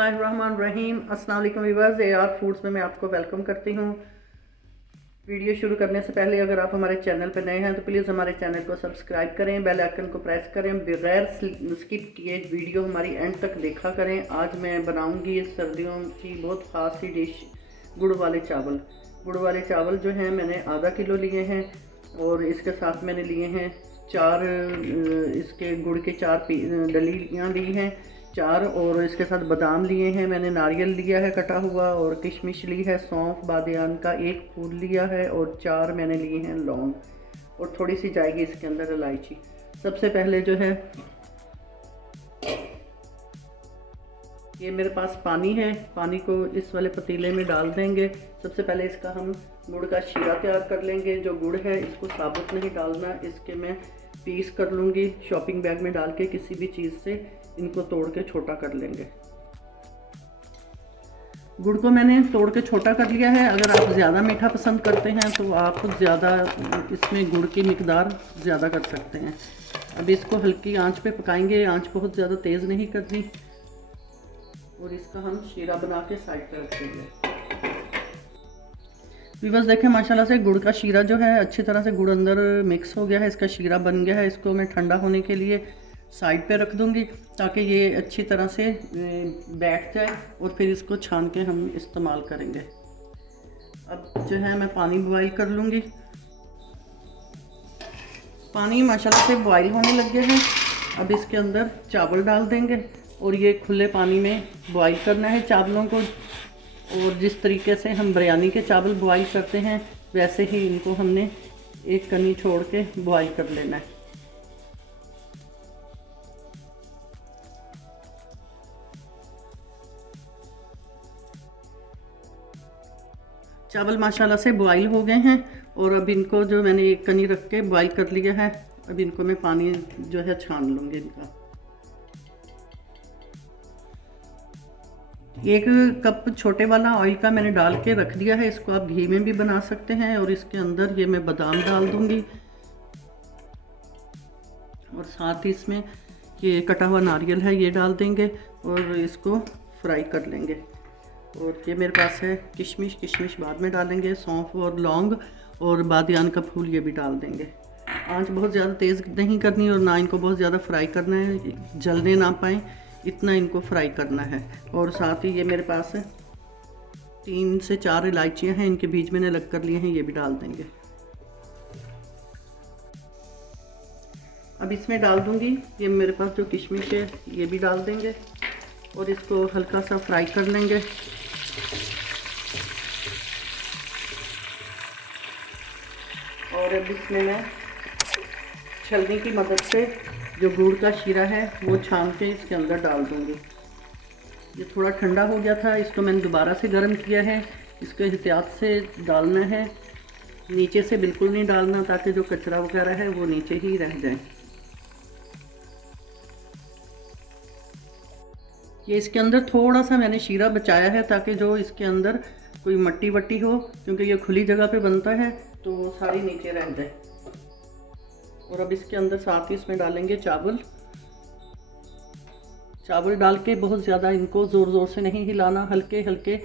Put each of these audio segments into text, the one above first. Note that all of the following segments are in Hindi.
बिस्मिल्लाहिर्रहमानिर्रहीम। अस्सलाम वालेकुम व्यूअर्स, AR फूड्स में मैं आपको वेलकम करती हूँ। वीडियो शुरू करने से पहले अगर आप हमारे चैनल पर नए हैं तो प्लीज़ हमारे चैनल को सब्सक्राइब करें, बेल आइकन को प्रेस करें, बगैर स्किप किए वीडियो हमारी एंड तक देखा करें। आज मैं बनाऊँगी सर्दियों की बहुत ख़ास सी डिश, गुड़ वाले चावल। गुड़ वाले चावल जो हैं मैंने आधा किलो लिए हैं और इसके साथ मैंने लिए हैं इसके गुड़ के 4 डलियाँ ली हैं 4, और इसके साथ बादाम लिए हैं मैंने, नारियल लिया है कटा हुआ, और किशमिश ली है, सौंफ बादियान का 1 फूल लिया है, और 4 मैंने लिए हैं लौंग, और थोड़ी सी जाएगी इसके अंदर इलायची। सबसे पहले जो है ये मेरे पास पानी है, पानी को इस वाले पतीले में डाल देंगे। सबसे पहले इसका हम गुड़ का शीरा तैयार कर लेंगे। जो गुड़ है इसको साबुत नहीं डालना, इसके मैं पीस कर लूँगी शॉपिंग बैग में डाल के, किसी भी चीज़ से इनको तोड़ के छोटा कर लेंगे। गुड़ को मैंने तोड़ के छोटा कर लिया है। अगर आप ज़्यादा मीठा पसंद करते हैं तो आप ज़्यादा इसमें गुड़ की मिकदार ज़्यादा कर सकते हैं। अब इसको हल्की आंच पे पकाएंगे, आंच बहुत ज़्यादा तेज़ नहीं करनी, और इसका हम शीरा बना के साइड पर रख देंगे। बस देखें माशाल्लाह से गुड़ का शीरा जो है अच्छी तरह से गुड़ अंदर मिक्स हो गया है, इसका शीरा बन गया है। इसको मैं ठंडा होने के लिए साइड पे रख दूंगी ताकि ये अच्छी तरह से बैठ जाए, और फिर इसको छान के हम इस्तेमाल करेंगे। अब जो है मैं पानी बॉईल कर लूँगी। पानी माशाल्लाह से बॉईल होने लग गया है। अब इसके अंदर चावल डाल देंगे, और ये खुले पानी में बॉईल करना है चावलों को, और जिस तरीके से हम बिरयानी के चावल बॉईल करते हैं वैसे ही इनको हमने एक कनी छोड़ के बॉईल कर लेना है। चावल माशाल्लाह से बॉईल हो गए हैं, और अब इनको जो मैंने एक कनी रख के बॉईल कर लिया है, अब इनको मैं पानी जो है छान लूँगी इनका। 1 कप छोटे वाला ऑयल का मैंने डाल के रख दिया है। इसको आप घी में भी बना सकते हैं, और इसके अंदर ये मैं बादाम डाल दूंगी, और साथ ही इसमें ये कटा हुआ नारियल है ये डाल देंगे, और इसको फ्राई कर लेंगे। और ये मेरे पास है किशमिश बाद में डालेंगे, सौंफ और लौंग और बादियान का फूल ये भी डाल देंगे। आंच बहुत ज़्यादा तेज़ नहीं करनी, और ना इनको बहुत ज़्यादा फ्राई करना है, जलने ना पाए इतना इनको फ्राई करना है। और साथ ही ये मेरे पास 3 से 4 इलायचियाँ हैं, इनके बीज मैंने अलग कर लिए हैं, ये भी डाल देंगे। अब इसमें डाल दूंगी ये मेरे पास जो किशमिश है ये भी डाल देंगे, और इसको हल्का सा फ्राई कर लेंगे। और अब इसमें मैं छलनी की मदद से जो गुड़ का शीरा है वो छान के इसके अंदर डाल दूंगी। ये थोड़ा ठंडा हो गया था, इसको मैंने दोबारा से गर्म किया है। इसको एहतियात से डालना है, नीचे से बिल्कुल नहीं डालना, ताकि जो कचरा वगैरह है वो नीचे ही रह जाए। ये इसके अंदर थोड़ा सा मैंने शीरा बचाया है ताकि जो इसके अंदर कोई मट्टी वट्टी हो, क्योंकि ये खुली जगह पे बनता है तो वो सारी नीचे रह जाए। और अब इसके अंदर साथ ही इसमें डालेंगे चावल। चावल डाल के बहुत ज़्यादा इनको ज़ोर से नहीं हिलाना, हल्के हल्के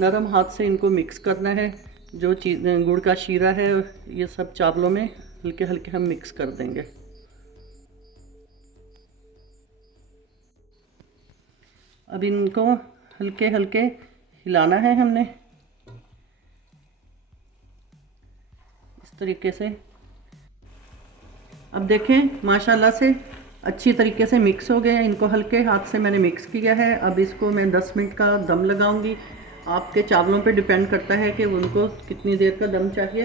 नरम हाथ से इनको मिक्स करना है। जो चीज़ गुड़ का शीरा है ये सब चावलों में हल्के हल्के हम मिक्स कर देंगे। अब इनको हल्के हल्के हिलाना है हमने इस तरीके से। अब देखें माशाल्लाह से अच्छी तरीके से मिक्स हो गए। इनको हल्के हाथ से मैंने मिक्स किया है। अब इसको मैं 10 मिनट का दम लगाऊंगी। आपके चावलों पे डिपेंड करता है कि उनको कितनी देर का दम चाहिए।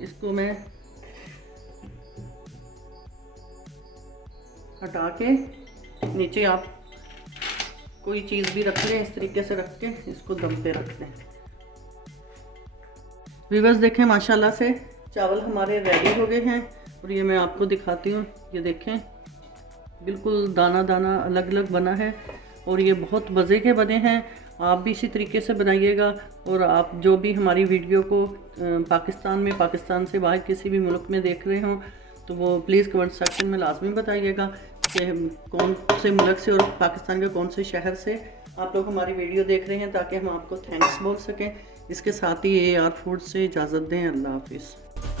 इसको मैं हटा के नीचे आप कोई चीज़ भी रख लें, इस तरीके से रख के इसको दम पे रख दें। व्यूअर्स देखें माशाल्लाह से चावल हमारे रेडी हो गए हैं, और ये मैं आपको दिखाती हूँ। ये देखें बिल्कुल दाना दाना अलग अलग बना है, और ये बहुत मज़े के बने हैं। आप भी इसी तरीके से बनाइएगा। और आप जो भी हमारी वीडियो को पाकिस्तान से बाहर किसी भी मुल्क में देख रहे हों तो वो प्लीज़ कमेंट सेक्शन में लाजमी बताइएगा। कि कौन से मुल्क से और पाकिस्तान के कौन से शहर से आप लोग हमारी वीडियो देख रहे हैं, ताकि हम आपको थैंक्स बोल सकें। इसके साथ ही AR फूड से इजाज़त दें। अल्लाह हाफिज़।